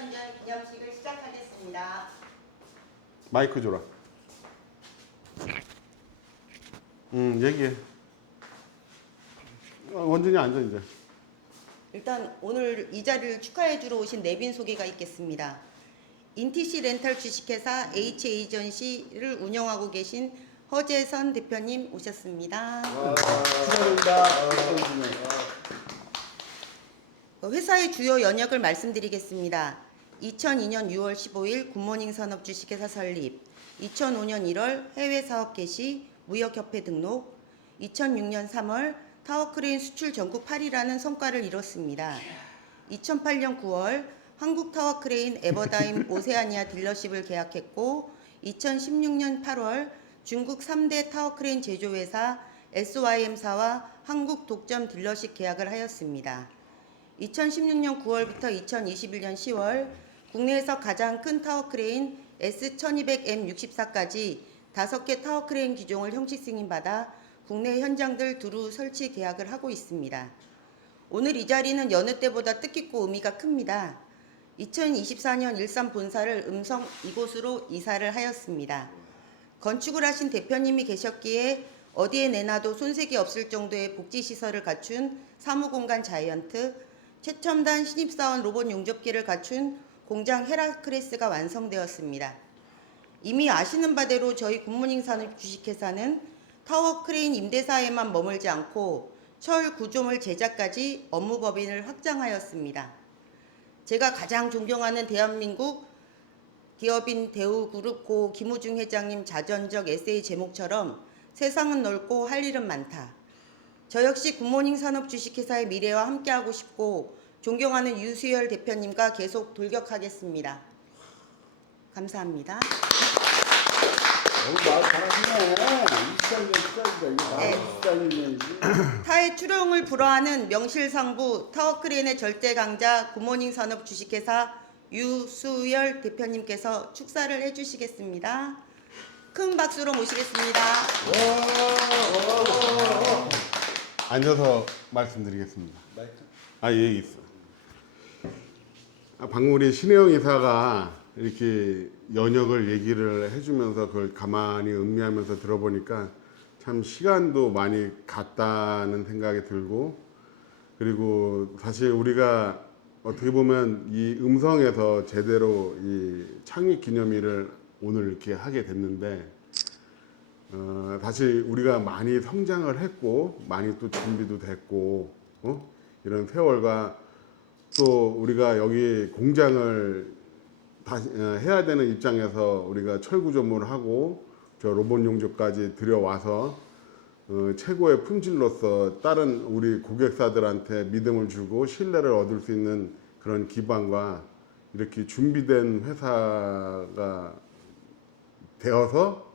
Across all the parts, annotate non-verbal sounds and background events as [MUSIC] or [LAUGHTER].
기념 기념식을 시작하겠습니다. 마이크 줘라. 음 얘기해. 어, 원준이 앉아 이제. 일단 오늘 이 자리를 축하해 주러 오신 내빈 소개가 있겠습니다. 인티시 렌탈 주식회사 H 에이전시를 운영하고 계신 허재선 대표님 오셨습니다. 축하드립니다. 어, 회사의 주요 연역을 말씀드리겠습니다. 2002년 6월 15일 굿모닝 산업 주식회사 설립, 2005년 1월 해외 사업 개시, 무역협회 등록, 2006년 3월 타워크레인 수출 전국 8위라는 성과를 이뤘습니다. 2008년 9월 한국 타워크레인 에버다임 [LAUGHS] 오세아니아 딜러십을 계약했고 2016년 8월 중국 3대 타워크레인 제조회사 SYM사와 한국 독점 딜러십 계약을 하였습니다. 2016년 9월부터 2021년 10월 국내에서 가장 큰 타워 크레인 S1200M64까지 5개 타워 크레인 기종을 형식 승인받아 국내 현장들 두루 설치 계약을 하고 있습니다. 오늘 이 자리는 여느 때보다 뜻깊고 의미가 큽니다. 2024년 일산 본사를 음성 이곳으로 이사를 하였습니다. 건축을 하신 대표님이 계셨기에 어디에 내놔도 손색이 없을 정도의 복지 시설을 갖춘 사무공간 자이언트, 최첨단 신입사원 로봇 용접기를 갖춘 공장 헤라크레스가 완성되었습니다. 이미 아시는 바대로 저희 굿모닝 산업 주식회사는 타워 크레인 임대사에만 머물지 않고 철 구조물 제작까지 업무 법인을 확장하였습니다. 제가 가장 존경하는 대한민국 기업인 대우그룹 고 김우중 회장님 자전적 에세이 제목처럼 세상은 넓고 할 일은 많다. 저 역시 굿모닝 산업 주식회사의 미래와 함께하고 싶고 존경하는 유수열 대표님과 계속 돌격하겠습니다. 감사합니다. 너무 말 잘하시네. 24년 축하드립니다. 이거 네. 다 24년이지. 타의 출렁을 불허하는 명실상부 타워크레인의 절대 강자 굿모닝 산업 주식회사 유수열 대표님께서 축사를 해주시겠습니다. 큰 박수로 모시겠습니다. 앉아서 말씀드리겠습니다. 마이크. 아 얘기 있어. 아, 방금 우리 신혜영 이사가 이렇게 연역을 얘기를 해주면서 그걸 가만히 음미하면서 들어보니까 참 시간도 많이 갔다는 생각이 들고 그리고 사실 우리가 어떻게 보면 이 음성에서 제대로 이 창립 기념일을 오늘 이렇게 하게 됐는데 어, 사실 우리가 많이 성장을 했고 많이 또 준비도 됐고 어? 이런 세월과 또 우리가 여기 공장을 다시 어, 해야 되는 입장에서 우리가 철구조물을 하고 저 로봇 용접까지 들여와서 어, 최고의 품질로서 다른 우리 고객사들한테 믿음을 주고 신뢰를 얻을 수 있는 그런 기반과 이렇게 준비된 회사가 되어서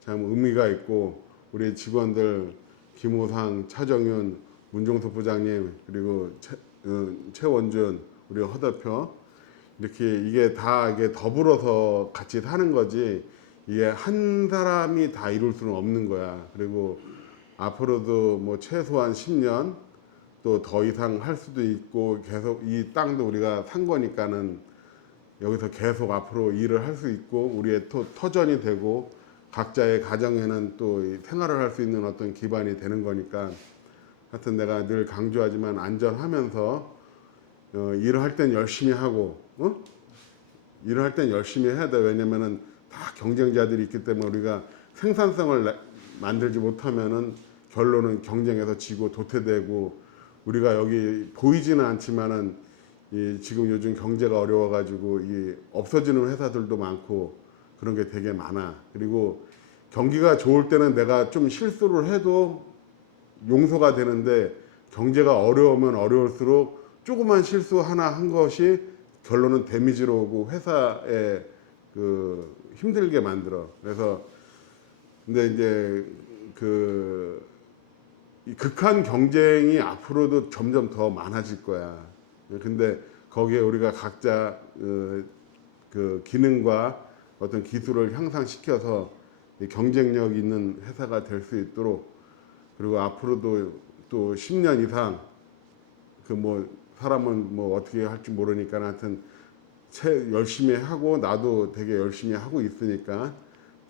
참 의미가 있고 우리 직원들 김호상, 차정윤, 문종석 부장님 그리고 최, 어, 최원준 우리 허 대표 이렇게 이게 다 이게 더불어서 같이 사는 거지 이게 한 사람이 다 이룰 수는 없는 거야. 그리고 앞으로도 뭐 최소한 10년 또 더 이상 할 수도 있고 계속 이 땅도 우리가 산 거니까는 여기서 계속 앞으로 일을 할 수 있고 우리의 터, 터전이 되고 각자의 가정에는 또이 생활을 할 수 있는 어떤 기반이 되는 거니까 하여튼 내가 늘 강조하지만 안전하면서 어, 일을 할 땐 열심히 하고 어? 일을 할 땐 열심히 해야 돼 왜냐면은 다 경쟁자들이 있기 때문에 우리가 생산성을 내- 만들지 못하면은 결론은 경쟁에서 지고 도태되고 우리가 여기 보이지는 않지만은 이 지금 요즘 경제가 어려워가지고 이 없어지는 회사들도 많고 그런 게 되게 많아. 그리고 경기가 좋을 때는 내가 좀 실수를 해도 용서가 되는데 경제가 어려우면 어려울수록 조그만 실수 하나 한 것이 결론은 데미지로 오고 회사에 그 힘들게 만들어. 그래서 근데 이제 그이 극한 경쟁이 앞으로도 점점 더 많아질 거야. 근데 거기에 우리가 각자 그, 그 기능과 어떤 기술을 향상시켜서 이 경쟁력 있는 회사가 될 수 있도록 그리고 앞으로도 또 10년 이상 그 뭐 사람은 뭐 어떻게 할지 모르니까 하여튼 체- 열심히 하고 나도 되게 열심히 하고 있으니까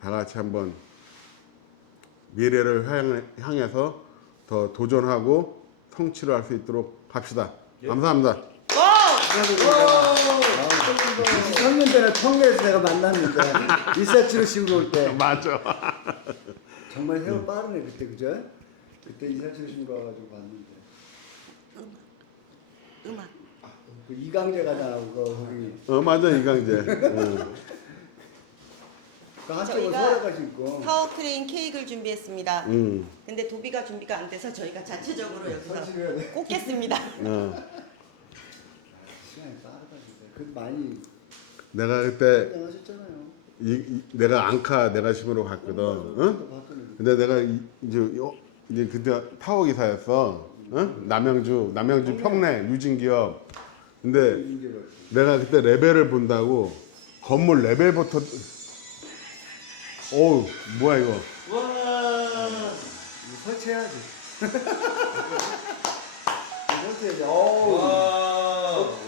다 같이 한번 미래를 향해- 향해서 더 도전하고 성취를 할 수 있도록 합시다. 감사합니다. 성년 전에 통계에서 내가 만났는데 [LAUGHS] 리서치로 시우러 올때 맞아. 정말 세월 빠르네 그때 그죠? 그때 리서치로 시우러 와가지고 봤는데 음악. 그 이강재가 나오고 거기 어 맞아 이강재. [LAUGHS] 어. 그 저희가 크레인 케이크를 준비했습니다. 음. 근데 도비가 준비가 안 돼서 저희가 자체적으로 여기서 해야 돼. 꽂겠습니다. 어. [LAUGHS] 시간이 빠르다 진짜 그 많이 내가 그때 하셨잖아요 이, 이- 내가 앙카 내가 심으러 갔거든. 응? 봤더니 근데 내가 이, 이제 요- 이제 그때 타워 기사였어. 응? 남양주 남양주 평내 유진기업. 근데 내가 그때 레벨을 본다고 건물 레벨부터 어우 뭐야 이거? [LAUGHS] 이거 설치해야지. 설치해야지. 어우.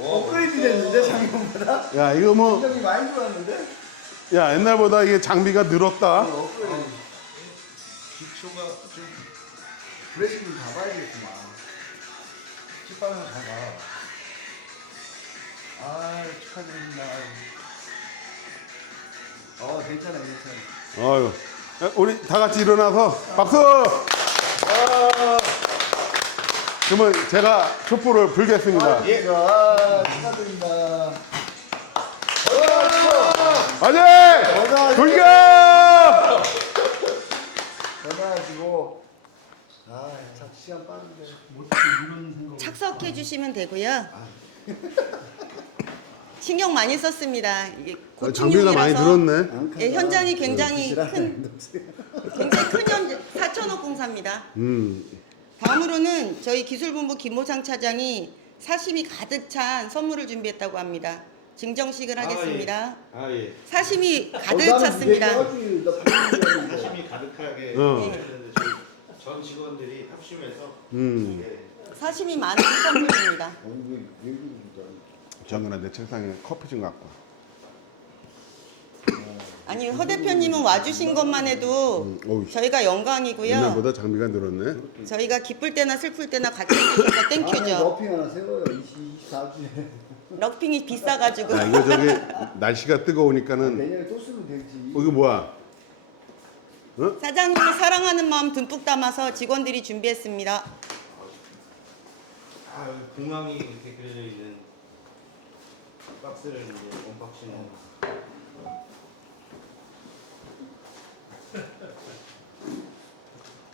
업그레이드 됐는데 작년보다? 야 이거 뭐 야 굉장히 많이 좋았는데? 옛날보다 이게 장비가 늘었다. 업그레이드. 기초가 좀 브레이크를 잡아야겠구만. 찌빠는 잘 가. 아 축하드립니다. 어 괜찮아 괜찮아. 어유. 우리 다 같이 일어나서 박수! 그러면 제가 촛불을 불겠습니다. 예. 자 축하드립니다. 화이팅! 돌격 전화가지고 아참 시간 빠른데 착석해 주시면 되고요. [LAUGHS] 신경 많이 썼습니다. 이게 아, 장비가 많이 늘었네 예, 현장이 굉장히 큰큰 굉장히 큰 현장 4천억 공사입니다. 음 다음으로는 저희 기술본부 김호상 차장이 사심이 가득 찬 선물을 준비했다고 합니다. 증정식을 하겠습니다. 아 예. 사심이 가득 찼습니다. 사심이 가득하게 어. 저희 전 직원들이 합심해서 음. 예. 사심이 많은 선물입니다. 정근아 내 책상에 커피 좀 갖고 와. 아니 허 대표님은 와주신 것만 해도 음, 어우, 저희가 영광이고요. 옛날보다 장비가 늘었네 저희가 기쁠 때나 슬플 때나 같이 해주셔서 [LAUGHS] 땡큐죠. 러핑 하나 세워요 24주에 럭핑이 비싸가지고 야 이거 저기 날씨가 뜨거우니까는 내년에 또 쓰면 되지 어, 이거 뭐야 사장님을 사랑하는 마음 듬뿍 담아서 직원들이 준비했습니다. 아 공항이 이렇게 그려져 있는 박스를 이제 언박싱.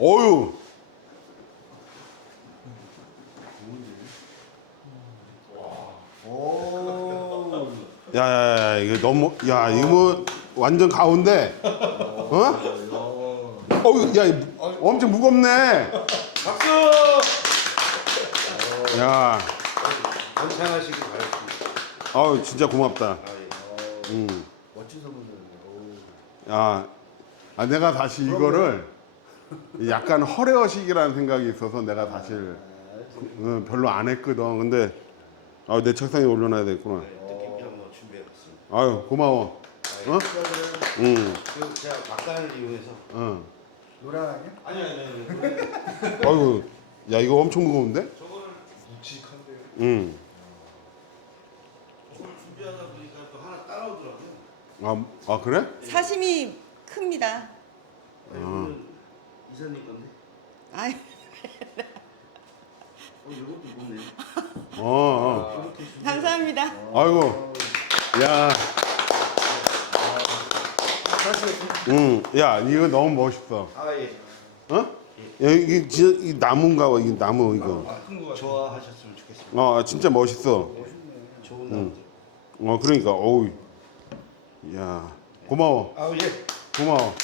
어유 오 야야야 이거 너무 야 이거 뭐 완전 가운데 어? 어우 야 엄청 무겁네 박수! 야 번창하시길 바랍니다. 아우 진짜 고맙다 아 예. 음. 멋진 선물이네 야, 아, 내가 다시 이거를 [LAUGHS] 약간 허례허식이라는 생각이 있어서 내가 다시 어, 별로 안 했거든. 근데 아, 내 책상에 올려놔야 되겠구나. 네, 뜻깊게 한번 준비해봤습니다. 아유 고마워. 어? 응. 그 제가 막간을 이용해서 어. 노란하게? 아니 아니 아니. 아이고, 야 이거 엄청 무거운데? 저거는 묵직한데요. 응. 저걸 준비하다 보니까 또 하나 따라오더라고요. 아, 아 그래? 사심이 큽니다. 네, 이거는 이사님 건데. 아유, 어 이것도 무겁네. 어. 어. 감사합니다. 아이고, 야, 응, 야 이거 너무 멋있어. 아 예. 어? 야 이게 진짜 이 나무인가 봐. 이 나무 이거. 큰거 좋아하셨으면 좋겠습니다. 아 진짜 멋있어. 좋은 나무들. 어 그러니까 어우 야 고마워 아 예. 고마워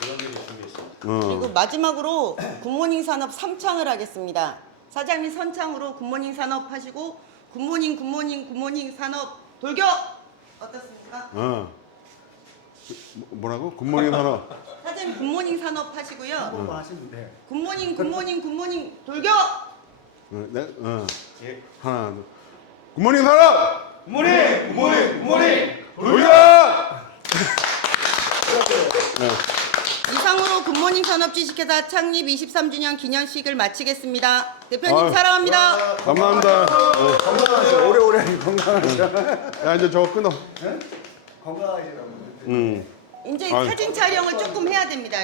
그런 일을 준비했습니다. 어 그리고 마지막으로 굿모닝 산업 3창을 하겠습니다. 사장님 선창으로 굿모닝 산업 하시고 굿모닝 굿모닝 굿모닝 산업 돌격 어떻습니까? 어. 뭐- 뭐라고 굿모닝 산업 [LAUGHS] 사장님 굿모닝 산업 하시고요. 한번 하시면 돼 굿모닝 굿모닝 굿모닝 돌격 어, 네, 어 예. 하나 둘 굿모닝 산업 굿모닝! 굿모닝! 굿모닝! 돌려! 이상으로 굿모닝 산업주식회사 창립 23주년 기념식을 마치겠습니다. 대표님 아유. 사랑합니다. 감사합니다. 어. 건강하세요. 오래오래 건강하세요. 야 이제 저거 끊어. 건강하시라고. 음. 이제 아유. 사진 촬영을 조금 해야 됩니다.